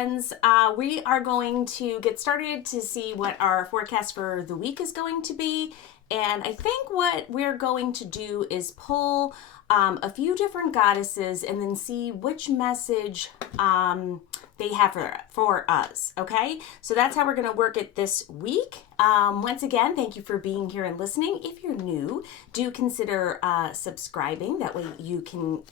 friends. We are going to get started to see what our forecast for the week is going to be. And I think what we're going to do is pull a few different goddesses and then see which message they have for us, okay? So that's how we're going to work it this week. Once again, thank you for being here and listening. If you're new, do consider subscribing. That way you can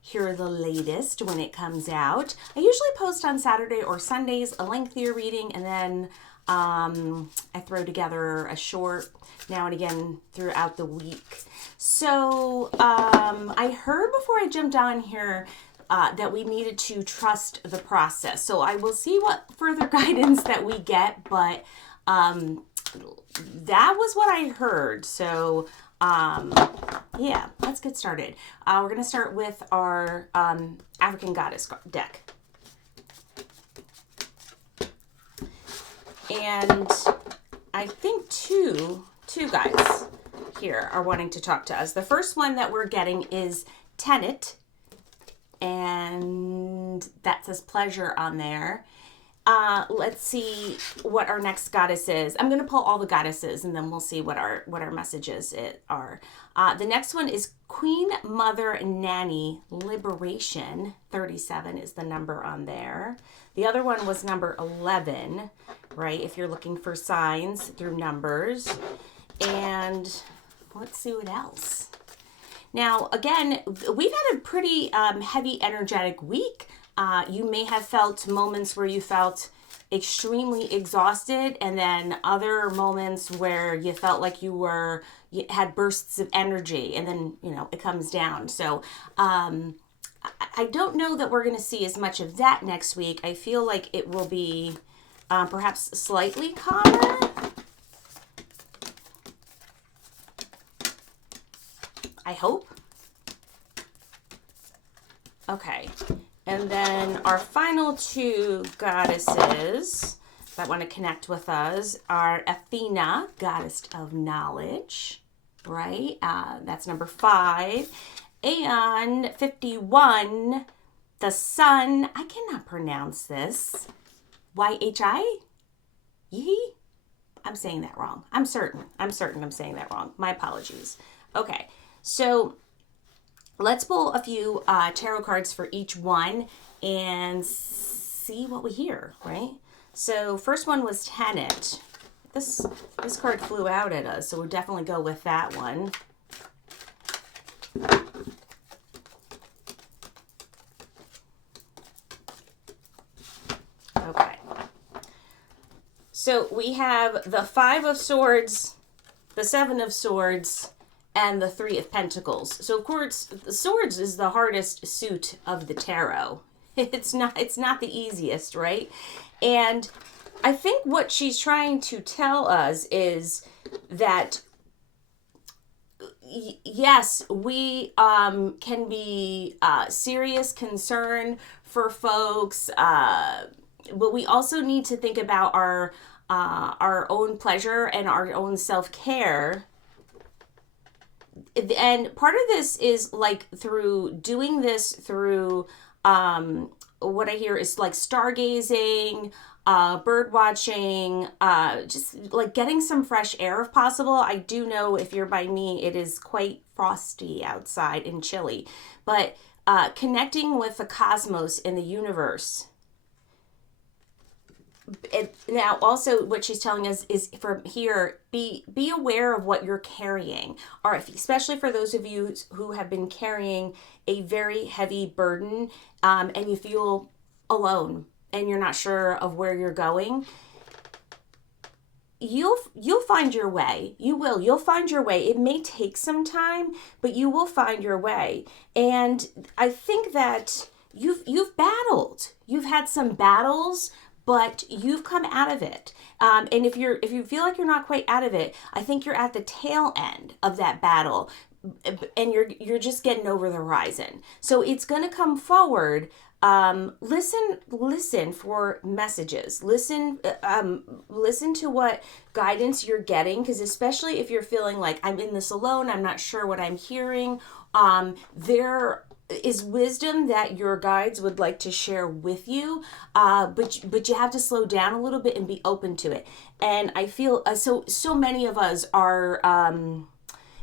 hear the latest when it comes out. I usually post on Saturday or Sundays a lengthier reading, and then I throw together a short now and again throughout the week. So I heard before I jumped on here that we needed to trust the process. So I will see what further guidance that we get, but that was what I heard. So yeah, let's get started. We're going to start with our African Goddess deck. And I think two guys here are wanting to talk to us. The first one that we're getting is Tanit, and that says pleasure on there. Let's see what our next goddess is. I'm going to pull all the goddesses and then we'll see what our messages are. The next one is Queen Mother Nanny Liberation. 37 is the number on there. The other one was number 11, right? If you're looking for signs through numbers. And let's see what else. Now, again, we've had a pretty heavy, energetic week. You may have felt moments where you felt extremely exhausted, and then other moments where you felt like you had bursts of energy, and then, it comes down. So I don't know that we're going to see as much of that next week. I feel like it will be perhaps slightly calmer. I hope. Okay. And then our final two goddesses that want to connect with us are Athena, goddess of knowledge, right? That's number 5. And 51, the sun. I cannot pronounce this. Y-H-I? Yee? I'm saying that wrong. I'm certain I'm saying that wrong. My apologies. Okay, so let's pull a few tarot cards for each one and see what we hear, right? So first one was Tanit. This card flew out at us, so we'll definitely go with that one. Okay. So we have the 5 of Swords, the 7 of Swords, and the 3 of Pentacles. So of course, the Swords is the hardest suit of the tarot. It's not the easiest, right? And I think what she's trying to tell us is that yes, we can be serious concern for folks, but we also need to think about our own pleasure and our own self-care. And part of this is like through doing this through what I hear is like stargazing, bird watching, just like getting some fresh air if possible. I do know if you're by me, it is quite frosty outside and chilly, but connecting with the cosmos and the universe. Now also what she's telling us is from here, be aware of what you're carrying, or especially for those of you who have been carrying a very heavy burden, and you feel alone and you're not sure of where you're going. You'll find your way. You'll find your way. It may take some time, but you will find your way. And I think that you've battled. You've had some battles, but you've come out of it. And if you feel like you're not quite out of it, I think you're at the tail end of that battle, and you're just getting over the horizon. So it's going to come forward. Listen for messages. Listen to what guidance you're getting, because especially if you're feeling like I'm in this alone, I'm not sure what I'm hearing. There is wisdom that your guides would like to share with you, but you have to slow down a little bit and be open to it. And I feel so many of us are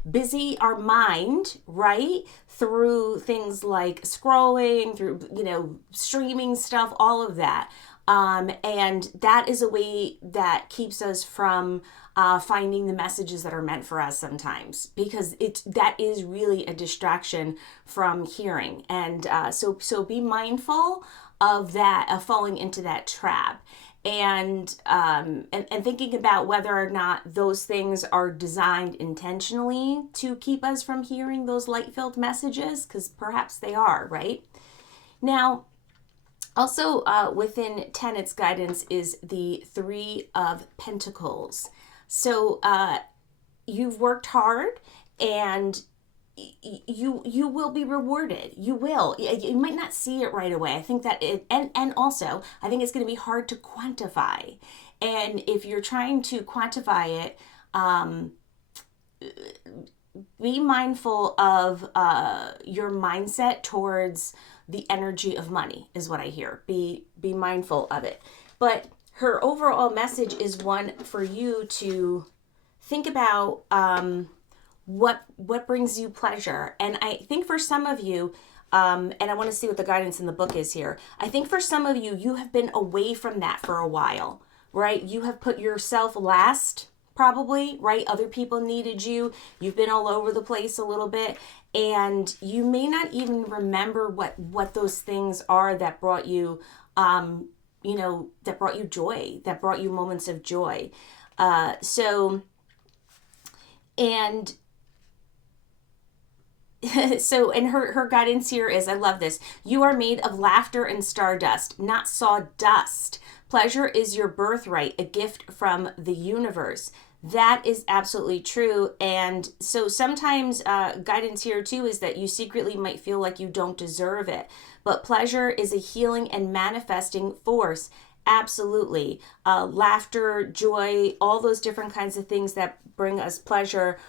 busy our mind, right, through things like scrolling, through streaming stuff, all of that. And that is a way that keeps us from finding the messages that are meant for us sometimes, because that is really a distraction from hearing. And so be mindful of that, of falling into that trap. And thinking about whether or not those things are designed intentionally to keep us from hearing those light-filled messages, because perhaps they are, right? Now, also within Tanit's guidance is the Three of Pentacles. So you've worked hard, and you will be rewarded. You will. You might not see it right away. I think that and also I think it's going to be hard to quantify. And if you're trying to quantify it, be mindful of your mindset towards the energy of money, is what I hear. Be mindful of it. But her overall message is one for you to think about what brings you pleasure. And I think for some of you, and I want to see what the guidance in the book is here. I think for some of you, you have been away from that for a while, right? You have put yourself last, probably, right? Other people needed you. You've been all over the place a little bit, and you may not even remember what those things are that brought you, that brought you joy, that brought you moments of joy. And her guidance here is, I love this. You are made of laughter and stardust, not sawdust. Pleasure is your birthright, a gift from the universe. That is absolutely true. And so sometimes guidance here too is that you secretly might feel like you don't deserve it. But pleasure is a healing and manifesting force. Absolutely. Laughter, joy, all those different kinds of things that bring us pleasure.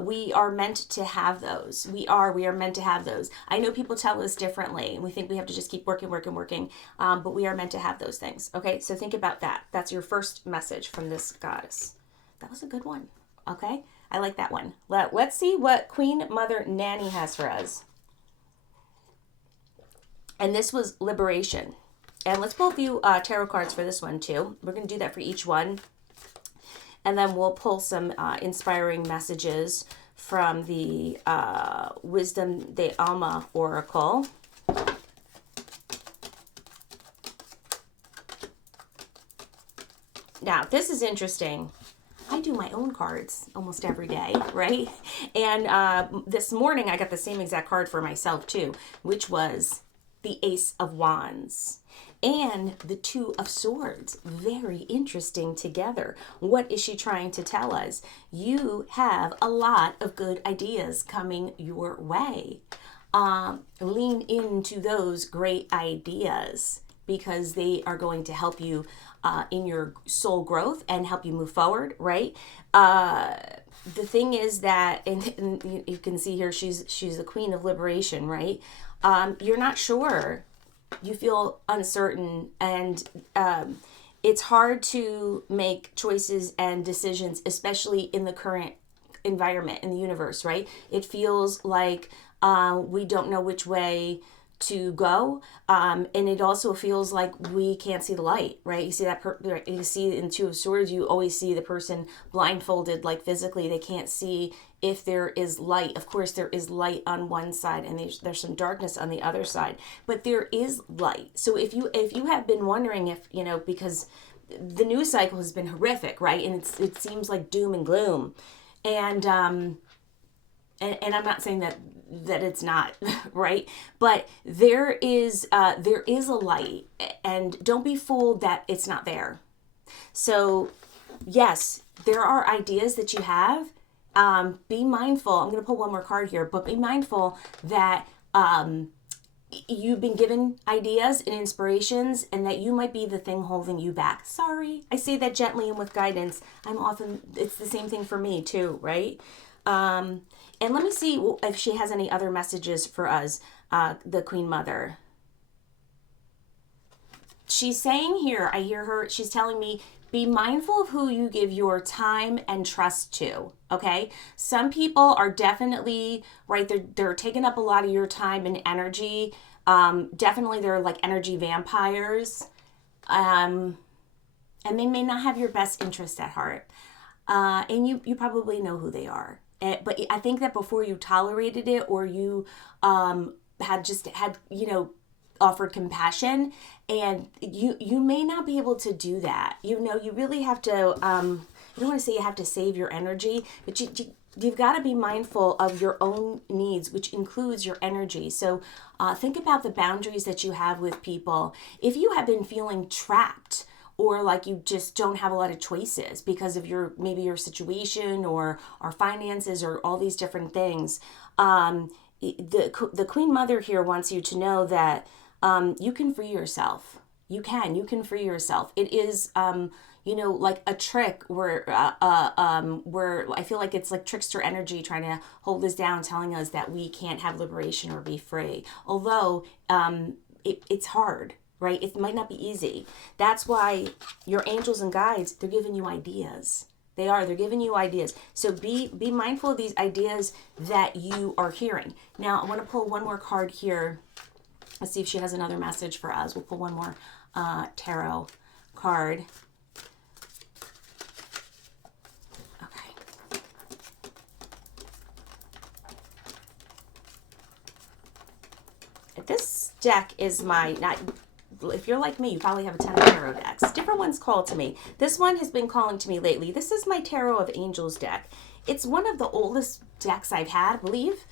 We are meant to have those. We are meant to have those. I know people tell us differently, and we think we have to just keep working. But we are meant to have those things. Okay, so think about that. That's your first message from this goddess. That was a good one. Okay, I like that one. Let's see what Queen Mother Nanny has for us. And this was liberation. And let's pull a few tarot cards for this one too. We're going to do that for each one. And then we'll pull some inspiring messages from the Wisdom de Alma Oracle. Now, this is interesting. I do my own cards almost every day, right? And this morning I got the same exact card for myself too, which was the Ace of Wands and the Two of Swords. Very interesting together. What is she trying to tell us? You have a lot of good ideas coming your way. Lean into those great ideas, because they are going to help you in your soul growth and help you move forward, right? The thing is that, and you can see here, she's the Queen of Liberation, right? You're not sure. You feel uncertain, and it's hard to make choices and decisions, especially in the current environment in the universe, right? It feels like we don't know which way to go, and it also feels like we can't see the light, right? You see that you see in Two of Swords, you always see the person blindfolded, like physically they can't see if there is light. Of course there is light on one side, and there's some darkness on the other side, but there is light. So if you have been wondering, if because the news cycle has been horrific, right? And it seems like doom and gloom, and I'm not saying that it's not, right? But there is a light, and don't be fooled that it's not there. So yes, there are ideas that you have. Be mindful. I'm going to pull one more card here, but be mindful that you've been given ideas and inspirations, and that you might be the thing holding you back. Sorry, I say that gently and with guidance. It's the same thing for me too, right? And let me see if she has any other messages for us. the Queen Mother. She's saying here, I hear her, she's telling me, be mindful of who you give your time and trust to, okay? Some people are definitely, right, they're taking up a lot of your time and energy. Definitely they're like energy vampires. And they may not have your best interest at heart. And you probably know who they are. But I think that before you tolerated it, or you had offered compassion, and you may not be able to do that. You really have to, I don't want to say you have to save your energy, but you've got to be mindful of your own needs, which includes your energy. So think about the boundaries that you have with people. If you have been feeling trapped, or like you just don't have a lot of choices because of maybe your situation or our finances or all these different things, the Queen Mother here wants you to know that you can free yourself. You can free yourself. It is, like a trick where I feel like it's like trickster energy trying to hold us down, telling us that we can't have liberation or be free. Although it's hard, right? It might not be easy. That's why your angels and guides, they're giving you ideas. They're giving you ideas. So be mindful of these ideas that you are hearing. Now, I want to pull one more card here. Let's see if she has another message for us. We'll pull one more tarot card. Okay. This deck is if you're like me, you probably have a ton of tarot decks. Different ones call to me. This one has been calling to me lately. This is my Tarot of Angels deck. It's one of the oldest decks I've had, I believe.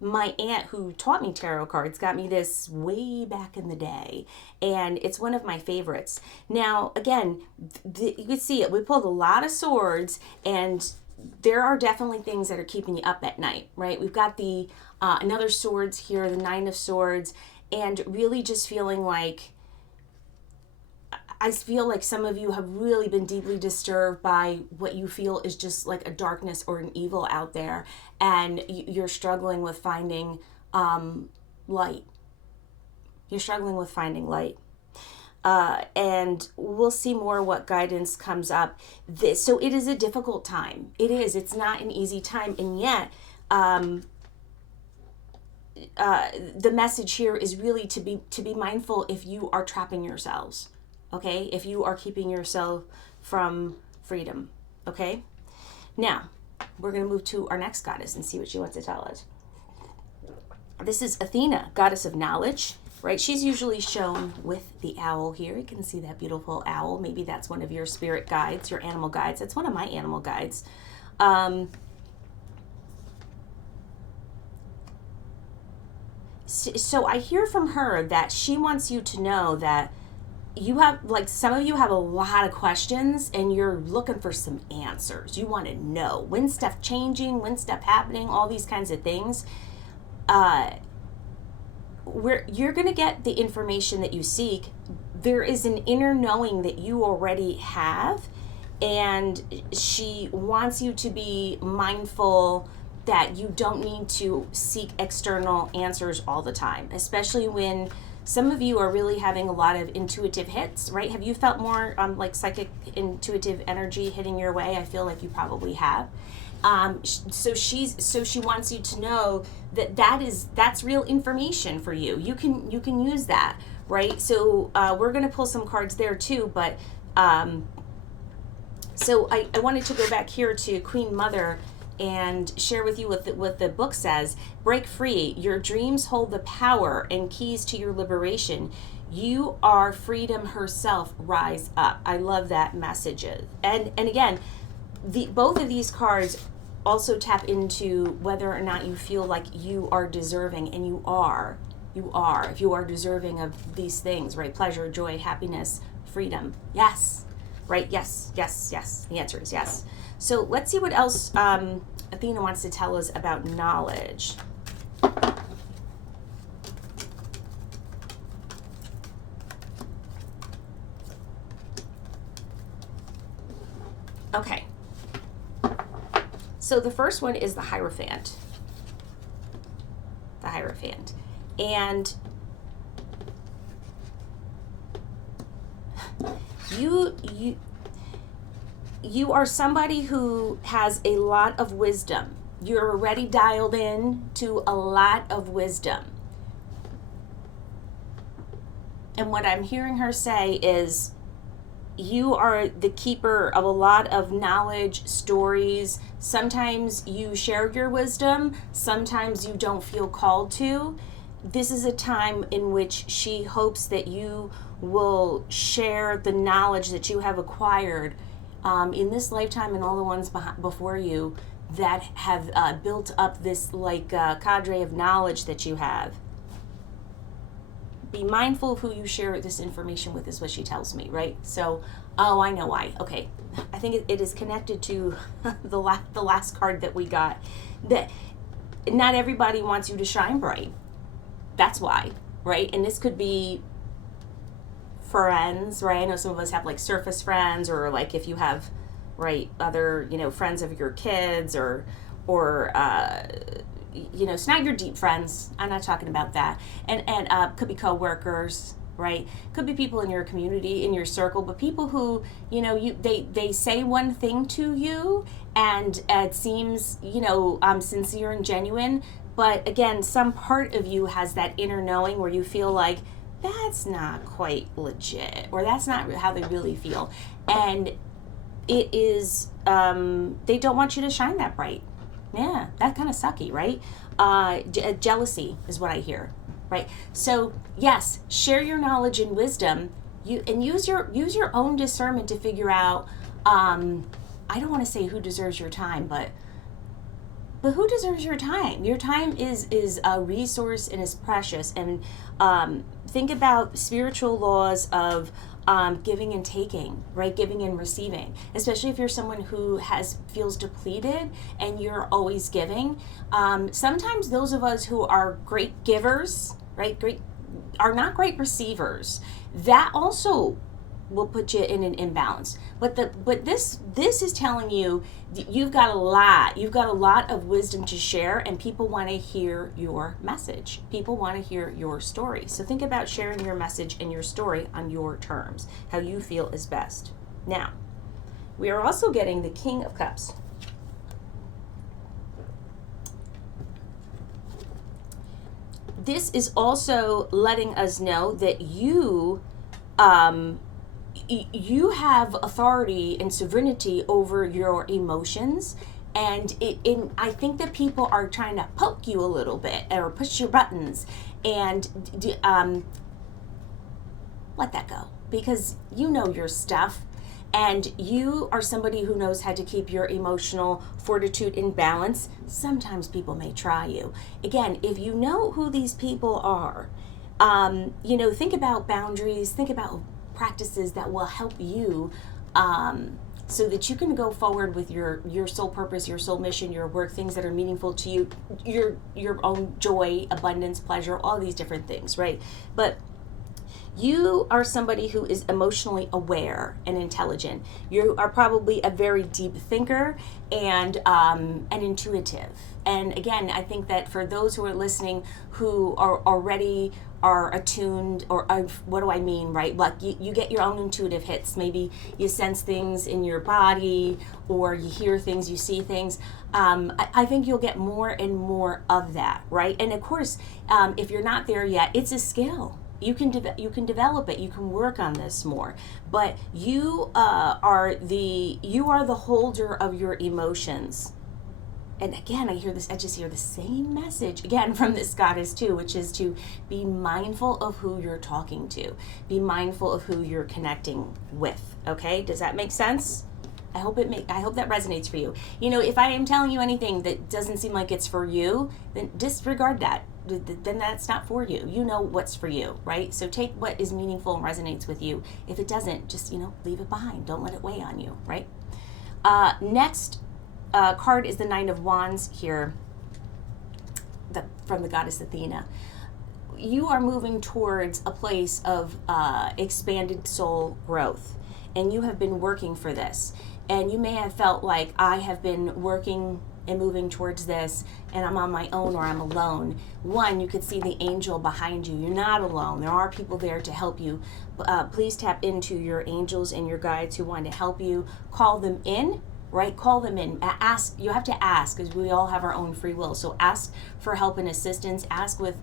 My aunt who taught me tarot cards got me this way back in the day, and it's one of my favorites. Now, again, you can see it. We pulled a lot of swords, and there are definitely things that are keeping you up at night, right? We've got the another swords here, the Nine of Swords, and really just feeling like, I feel like some of you have really been deeply disturbed by what you feel is just like a darkness or an evil out there, and you're struggling with finding light. You're struggling with finding light. And we'll see more what guidance comes up. So it is a difficult time. It is. It's not an easy time, and yet the message here is really to be mindful if you are trapping yourselves. Okay, if you are keeping yourself from freedom. Okay, now we're going to move to our next goddess and see what she wants to tell us. This is Athena, goddess of knowledge, right? She's usually shown with the owl here. You can see that beautiful owl. Maybe that's one of your spirit guides, your animal guides. That's one of my animal guides. So I hear from her that she wants you to know that you have, like, some of you have a lot of questions and you're looking for some answers. You want to know when stuff changing, when stuff happening, all these kinds of things. You're going to get the information that you seek. There is an inner knowing that you already have, and she wants you to be mindful that you don't need to seek external answers all the time, especially when some of you are really having a lot of intuitive hits, right? Have you felt more like psychic intuitive energy hitting your way? I feel like you probably have. So she wants you to know that that's real information for you. You can use that, right? So we're going to pull some cards there too, but so I wanted to go back here to Queen Mother and share with you what the book says. Break free. Your dreams hold the power and keys to your liberation. You are freedom herself. Rise up. I love that message. And again, both of these cards also tap into whether or not you feel like you are deserving, and you are. If you are deserving of these things, right? Pleasure, joy, happiness, freedom. Yes. Right? Yes. The answer is yes. So let's see what else Athena wants to tell us about knowledge. Okay. So the first one is the Hierophant. The Hierophant. And you are somebody who has a lot of wisdom. You're already dialed in to a lot of wisdom. And what I'm hearing her say is you are the keeper of a lot of knowledge, stories. Sometimes you share your wisdom, sometimes you don't feel called to. This is a time in which she hopes that you will share the knowledge that you have acquired in this lifetime and all the ones before you that have built up this cadre of knowledge that you have. Be mindful of who you share this information with, is what she tells me, right? So, oh, I know why. Okay, I think it is connected to the last card that we got. That not everybody wants you to shine bright. That's why, right? And this could be friends, right? I know some of us have like surface friends, or like if you have, right, other, friends of your kids, or it's not your deep friends. I'm not talking about that. And could be coworkers, right? Could be people in your community, in your circle, but people who, they say one thing to you and it seems, sincere and genuine. But again, some part of you has that inner knowing where you feel like that's not quite legit, or that's not how they really feel. And it is, they don't want you to shine that bright. Yeah, that's kind of sucky, right? Jealousy is what I hear, right? So yes, share your knowledge and wisdom. And use your own discernment to figure out. I don't want to say who deserves your time, but who deserves your time? Your time is a resource and is precious. And think about spiritual laws of giving and taking, right? Giving and receiving, especially if you're someone who feels depleted and you're always giving. Sometimes those of us who are great givers, right, are not great receivers. That also will put you in an imbalance. But this is telling you you've got a lot of wisdom to share, and people want to hear your message. People want to hear your story. So think about sharing your message and your story on your terms, how you feel is best. Now, we are also getting the King of Cups. This is also letting us know that you have authority and sovereignty over your emotions, and I think that people are trying to poke you a little bit or push your buttons, and let that go, because you know your stuff, and you are somebody who knows how to keep your emotional fortitude in balance. Sometimes people may try you. Again, if you know who these people are, think about boundaries, think about practices that will help you so that you can go forward with your soul purpose, your soul mission, your work, things that are meaningful to you, your own joy, abundance, pleasure, all these different things, right? But you are somebody who is emotionally aware and intelligent. You are probably a very deep thinker and intuitive. And again, I think that for those who are listening who are attuned, or what do I mean, right? Like you get your own intuitive hits. Maybe you sense things in your body, or you hear things, you see things. I think you'll get more and more of that, right? And of course, if you're not there yet, it's a skill. You can develop it. You can work on this more. But you are the holder of your emotions. And again, I just hear the same message again from this goddess too, which is to be mindful of who you're talking to. Be mindful of who you're connecting with. Okay? Does that make sense? I hope that resonates for you. If I am telling you anything that doesn't seem like it's for you, then disregard that. Then that's not for you. You know what's for you, right? So take what is meaningful and resonates with you. If it doesn't, just, leave it behind. Don't let it weigh on you, right? Next card is the Nine of Wands here, from the goddess Athena. You are moving towards a place of expanded soul growth, and you have been working for this. And you may have felt like I have been working and moving towards this, and I'm on my own or I'm alone. One, you could see the angel behind you. You're not alone. There are people there to help you. Please tap into your angels and your guides who want to help you. Call them in, right? Call them in. Ask. You have to ask, because we all have our own free will. So ask for help and assistance. Ask with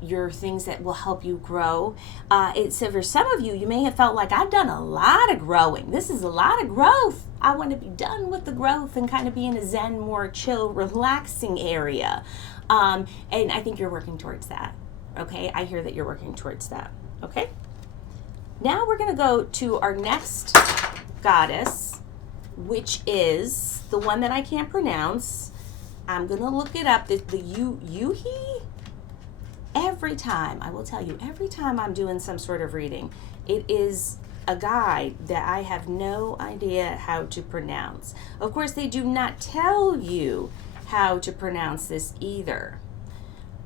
your things that will help you grow. So for some of you, you may have felt like, I've done a lot of growing. This is a lot of growth. I want to be done with the growth and kind of be in a zen, more chill, relaxing area. And I think you're working towards that. Okay, I hear that you're working towards that. Okay. Now we're going to go to our next goddess, which is the one that I can't pronounce. I'm going to look it up. The Yuhi. Every time, I will tell you, every time I'm doing some sort of reading, it is a guide that I have no idea how to pronounce. Of course, they do not tell you how to pronounce this either.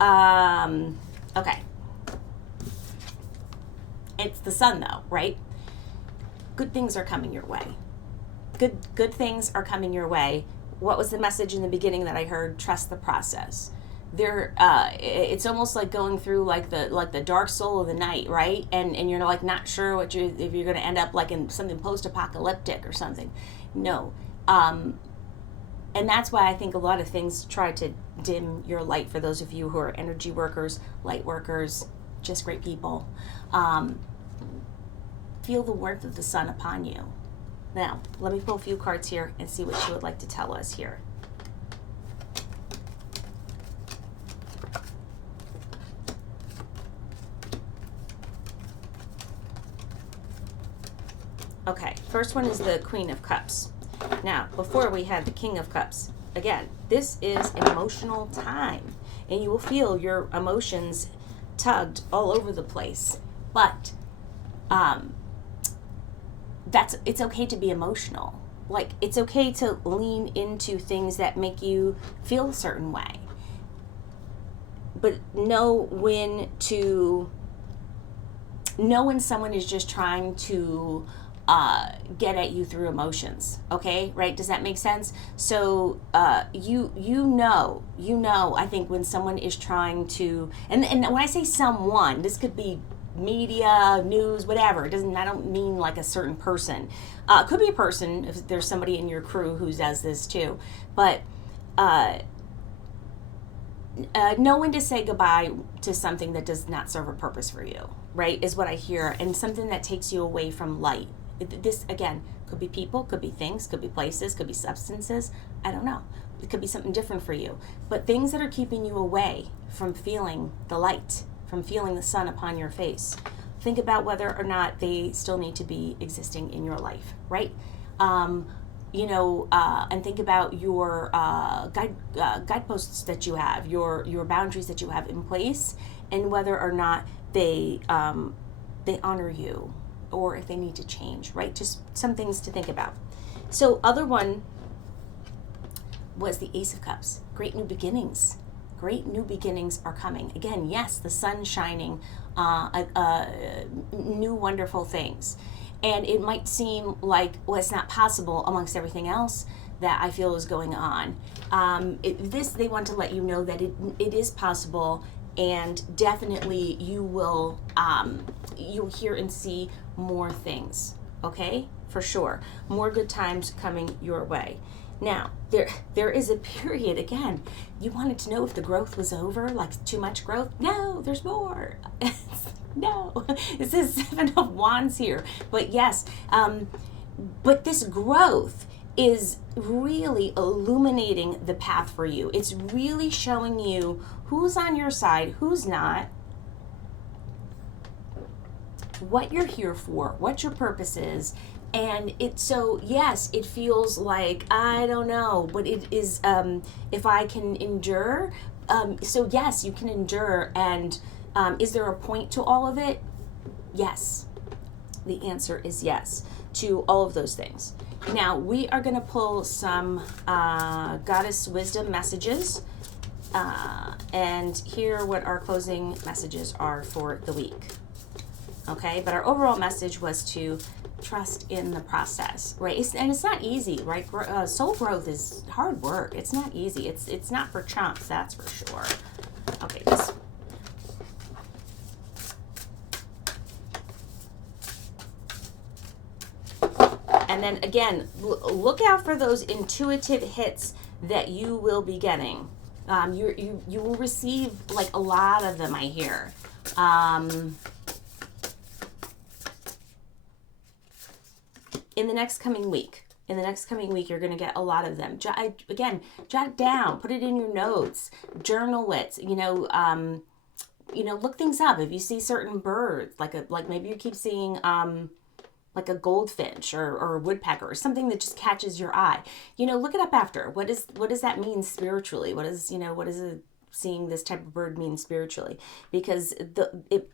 Okay. It's the sun though, right? Good things are coming your way. Good things are coming your way. What was the message in the beginning that I heard? Trust the process. It's almost like going through like the dark soul of the night, right? And you're like not sure if you're going to end up like in something post-apocalyptic or something. No. And that's why I think a lot of things try to dim your light for those of you who are energy workers, light workers, just great people. Feel the warmth of the sun upon you. Now, let me pull a few cards here and see what she would like to tell us here. Okay, first one is the Queen of Cups. Now, before we had the King of Cups. Again, this is emotional time, and you will feel your emotions tugged all over the place. But it's okay to be emotional. Like, it's okay to lean into things that make you feel a certain way. But know when someone is just trying to get at you through emotions. Okay, right? Does that make sense? So you know, I think when someone is trying to, and when I say someone, this could be media, news, whatever. I don't mean like a certain person. It could be a person if there's somebody in your crew who does this too. But know when to say goodbye to something that does not serve a purpose for you, right? Is what I hear, and something that takes you away from light. This again could be people, could be things, could be places, could be substances. I don't know. It could be something different for you. But things that are keeping you away from feeling the light, from feeling the sun upon your face. Think about whether or not they still need to be existing in your life, right? And think about your guideposts that you have, your boundaries that you have in place, and whether or not they honor you, or if they need to change, right? Just some things to think about. So other one was the Ace of Cups. Great new beginnings. Great new beginnings are coming. Again, yes, the sun shining, new wonderful things. And it might seem like, well, it's not possible amongst everything else that I feel is going on. They want to let you know that it is possible, and definitely you'll hear and see more things, okay? For sure. More good times coming your way. Now, there is a period, again, you wanted to know if the growth was over, like too much growth. No, there's more. No, this is 7 of Wands here. But yes, but this growth is really illuminating the path for you. It's really showing you who's on your side, who's not, what you're here for, what your purpose is. And yes, it feels like, I don't know, but it is, if I can endure, so yes, you can endure. And is there a point to all of it? Yes. The answer is yes to all of those things. Now, we are going to pull some Goddess Wisdom messages and hear what our closing messages are for the week. Okay, but our overall message was to trust in the process, right? And it's not easy, right? Soul growth is hard work. It's not easy. It's not for chumps, that's for sure. Okay, this. And then again, look out for those intuitive hits that you will be getting. You will receive like a lot of them, I hear. In the next coming week. In the next coming week, you're going to get a lot of them. Again, jot it down, put it in your notes, journal it. Look things up. If you see certain birds, like maybe you keep seeing like a goldfinch or a woodpecker or something that just catches your eye. Look it up after. What does that mean spiritually? What is seeing this type of bird mean spiritually? Because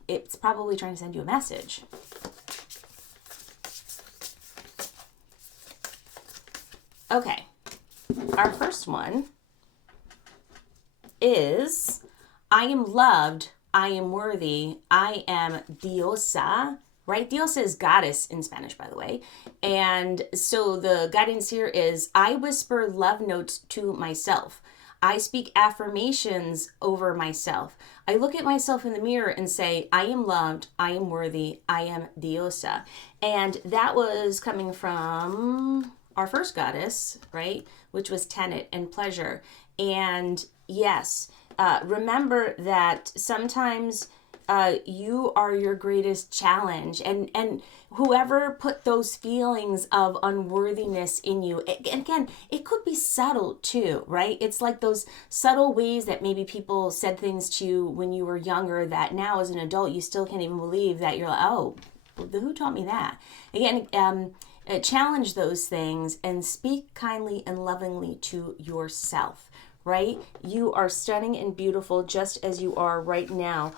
it's probably trying to send you a message. Okay, our first one is, I am loved, I am worthy, I am diosa, right? Diosa is goddess in Spanish, by the way. And so the guidance here is, I whisper love notes to myself. I speak affirmations over myself. I look at myself in the mirror and say, I am loved, I am worthy, I am diosa. And that was coming from our first goddess, right? Which was Tanit and pleasure. And yes, remember that sometimes you are your greatest challenge, and whoever put those feelings of unworthiness in you, again, it could be subtle too, right? It's like those subtle ways that maybe people said things to you when you were younger that now as an adult you still can't even believe that you're like, oh, who taught me that? Again, challenge those things and speak kindly and lovingly to yourself, right? You are stunning and beautiful just as you are right now.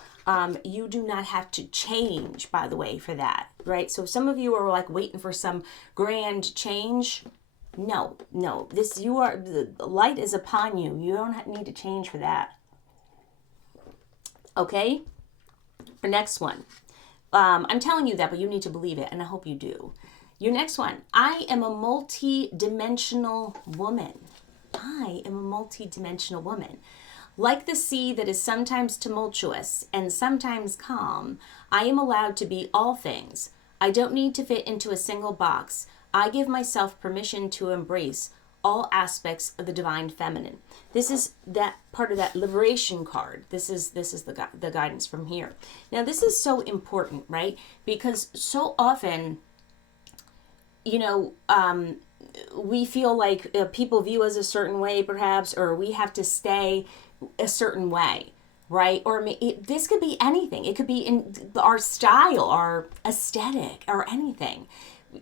You do not have to change, by the way, for that, right? So some of you are like waiting for some grand change. No, the light is upon you. You don't need to change for that. Okay? The next one. I'm telling you that, but you need to believe it, and I hope you do. Your next one. I am a multi-dimensional woman. I am a multi-dimensional woman. Like the sea that is sometimes tumultuous and sometimes calm, I am allowed to be all things. I don't need to fit into a single box. I give myself permission to embrace all aspects of the divine feminine. This is that part of that liberation card. This is the guidance from here. Now, this is so important, right? Because so often, we feel like people view us a certain way, perhaps, or we have to stay a certain way, right? Or this could be anything. It could be in our style, our aesthetic, or anything.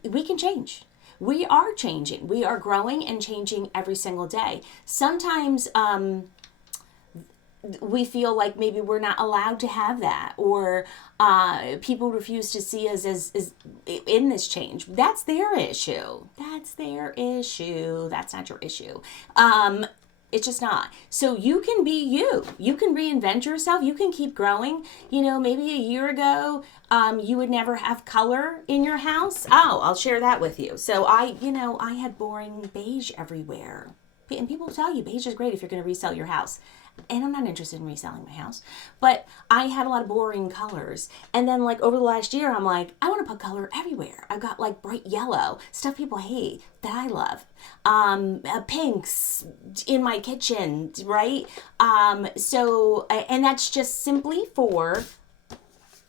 We can change. We are changing. We are growing and changing every single day. Sometimes we feel like maybe we're not allowed to have that, or people refuse to see us as in this change. That's their issue. That's not your issue. It's just not. So you can be you. You can reinvent yourself. You can keep growing. Maybe a year ago, you would never have color in your house. Oh, I'll share that with you. So I had boring beige everywhere. And people tell you beige is great if you're going to resell your house. And I'm not interested in reselling my house. But I had a lot of boring colors. And then over the last year, I'm like, I want to put color everywhere. I've got bright yellow, stuff people hate that I love. Pinks in my kitchen, right? And that's just simply for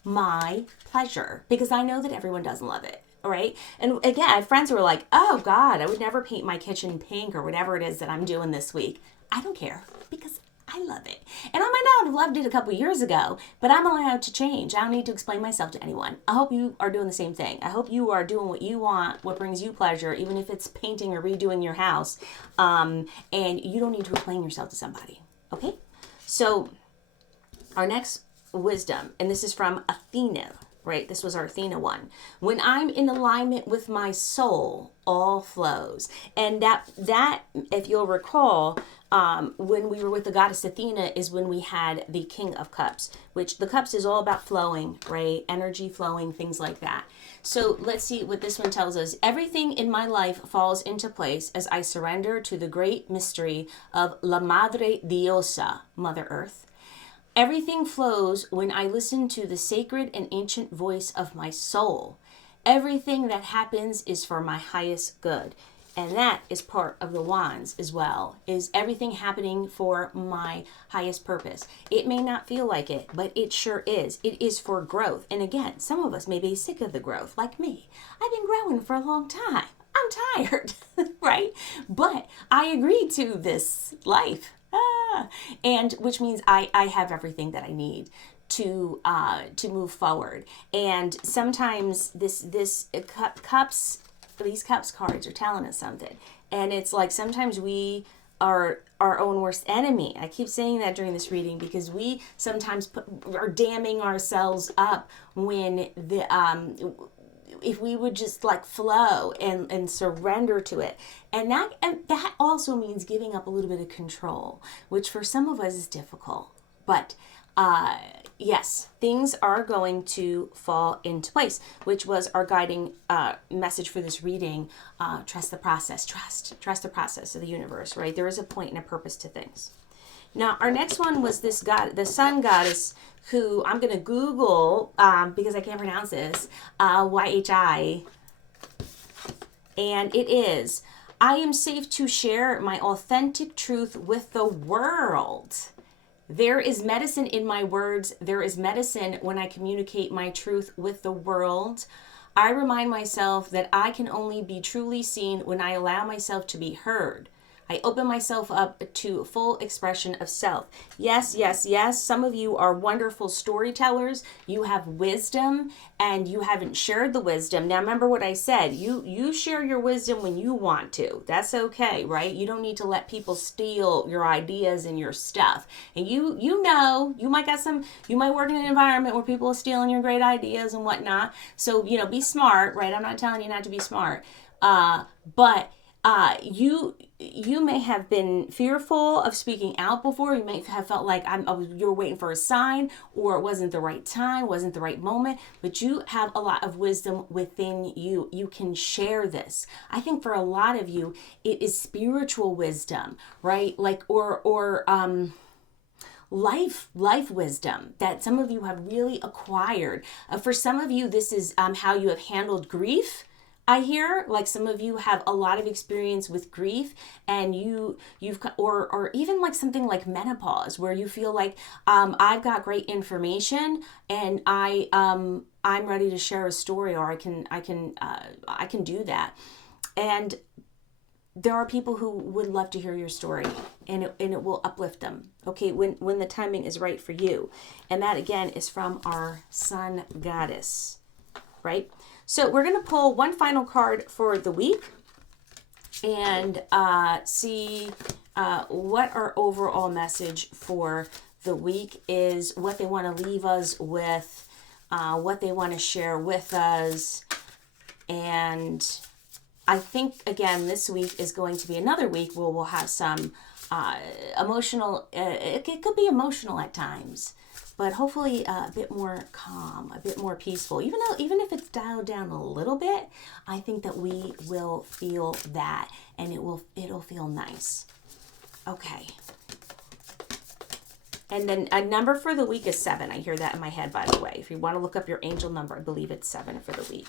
my pleasure, because I know that everyone doesn't love it. Right? And again, I have friends who are like, oh God, I would never paint my kitchen pink or whatever it is that I'm doing this week. I don't care, because I love it. And I might not have loved it a couple years ago, but I'm allowed to change. I don't need to explain myself to anyone. I hope you are doing the same thing. I hope you are doing what you want, what brings you pleasure, even if it's painting or redoing your house. And you don't need to explain yourself to somebody. Okay? So our next wisdom, and this is from Athena. right? This was our Athena one. When I'm in alignment with my soul, all flows. And that if you'll recall, when we were with the goddess Athena is when we had the King of Cups, which the cups is all about flowing, right? Energy flowing, things like that. So let's see what this one tells us. Everything in my life falls into place as I surrender to the great mystery of La Madre Diosa, Mother Earth. Everything flows when I listen to the sacred and ancient voice of my soul. Everything that happens is for my highest good. And that is part of the wands as well, is everything happening for my highest purpose. It may not feel like it, but it sure is. It is for growth. And again, some of us may be sick of the growth, like me. I've been growing for a long time. I'm tired, right? But I agreed to this life. And which means I have everything that I need to move forward. And sometimes these cups cards are telling us something. And it's like sometimes we are our own worst enemy. I keep saying that during this reading because we sometimes are damming ourselves up when if we would just like flow and surrender to it. And that also means giving up a little bit of control, which for some of us is difficult. But yes, things are going to fall into place, which was our guiding message for this reading. Trust the process. Trust the process of the universe, right? There is a point and a purpose to things. Now, our next one was this god, the sun goddess, who I'm going to Google because I can't pronounce this, YHI. And it is, I am safe to share my authentic truth with the world. There is medicine in my words. There is medicine when I communicate my truth with the world. I remind myself that I can only be truly seen when I allow myself to be heard. I open myself up to full expression of self. Yes, yes, yes. Some of you are wonderful storytellers. You have wisdom and you haven't shared the wisdom. Now, remember what I said. You share your wisdom when you want to. That's okay, right? You don't need to let people steal your ideas and your stuff. And you know, you might work in an environment where people are stealing your great ideas and whatnot. So, be smart, right? I'm not telling you not to be smart. But you may have been fearful of speaking out before. You may have felt like you were waiting for a sign, or it wasn't the right time, wasn't the right moment, but you have a lot of wisdom within you. You can share this. I think for a lot of you, it is spiritual wisdom, right? Like, or life wisdom that some of you have really acquired. For some of you, this is how you have handled grief. I hear like some of you have a lot of experience with grief, and or even like something like menopause, where you feel like I've got great information and I'm ready to share a story, or I can do that. And there are people who would love to hear your story, and it will uplift them. Okay, when the timing is right for you. And that again is from our sun goddess, right? So we're going to pull one final card for the week and see what our overall message for the week is, what they want to leave us with, what they want to share with us. And I think, again, this week is going to be another week where we'll have some emotional, it could be emotional at times, but hopefully a bit more calm, a bit more peaceful. Even if it's dialed down a little bit, I think that we will feel that, and it'll feel nice. Okay. And then a number for the week is 7. I hear that in my head, by the way. If you want to look up your angel number, I believe it's 7 for the week.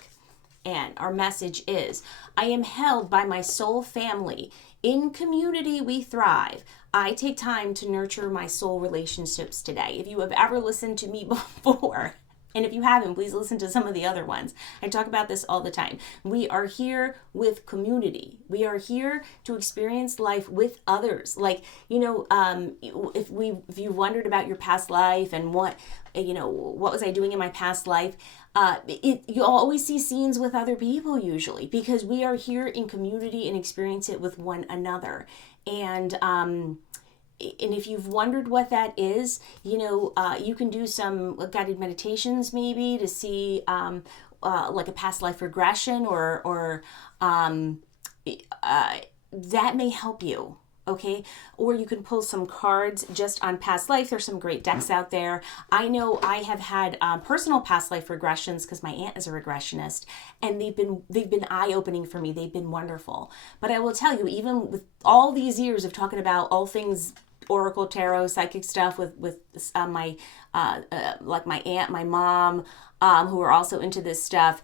And our message is, I am held by my soul family. In community, we thrive. I take time to nurture my soul relationships today. If you have ever listened to me before, and if you haven't, please listen to some of the other ones. I talk about this all the time. We are here with community. We are here to experience life with others. Like, if you wondered about your past life and what was I doing in my past life, you'll always see scenes with other people usually, because we are here in community and experience it with one another. And and if you've wondered what that is, you can do some guided meditations maybe to see like a past life regression, or that may help you. Okay, or you can pull some cards just on past life. There's some great decks out there. I know I have had personal past life regressions because my aunt is a regressionist, and they've been eye-opening for me. They've been wonderful. But I will tell you, even with all these years of talking about all things oracle, tarot, psychic stuff with my like my aunt, my mom, who are also into this stuff,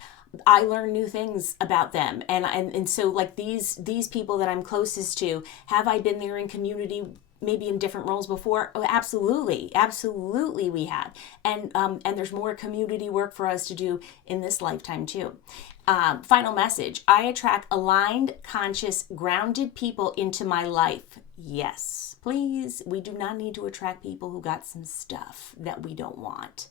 I learn new things about them. And so like these people that I'm closest to, have I been there in community maybe in different roles before? Oh, absolutely. Absolutely we have. And there's more community work for us to do in this lifetime too. Final message. I attract aligned, conscious, grounded people into my life. Yes, please. We do not need to attract people who got some stuff that we don't want.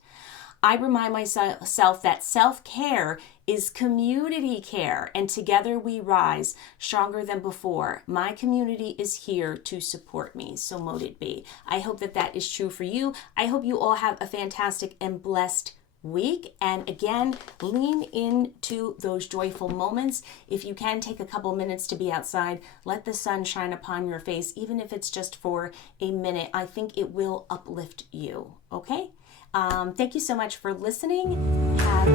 I remind myself that self-care is community care, and together we rise stronger than before. My community is here to support me, so mote it be. I hope that is true for you. I hope you all have a fantastic and blessed week. And again, lean into those joyful moments. If you can, take a couple minutes to be outside. Let the sun shine upon your face, even if it's just for a minute. I think it will uplift you, okay? Thank you so much for listening. Have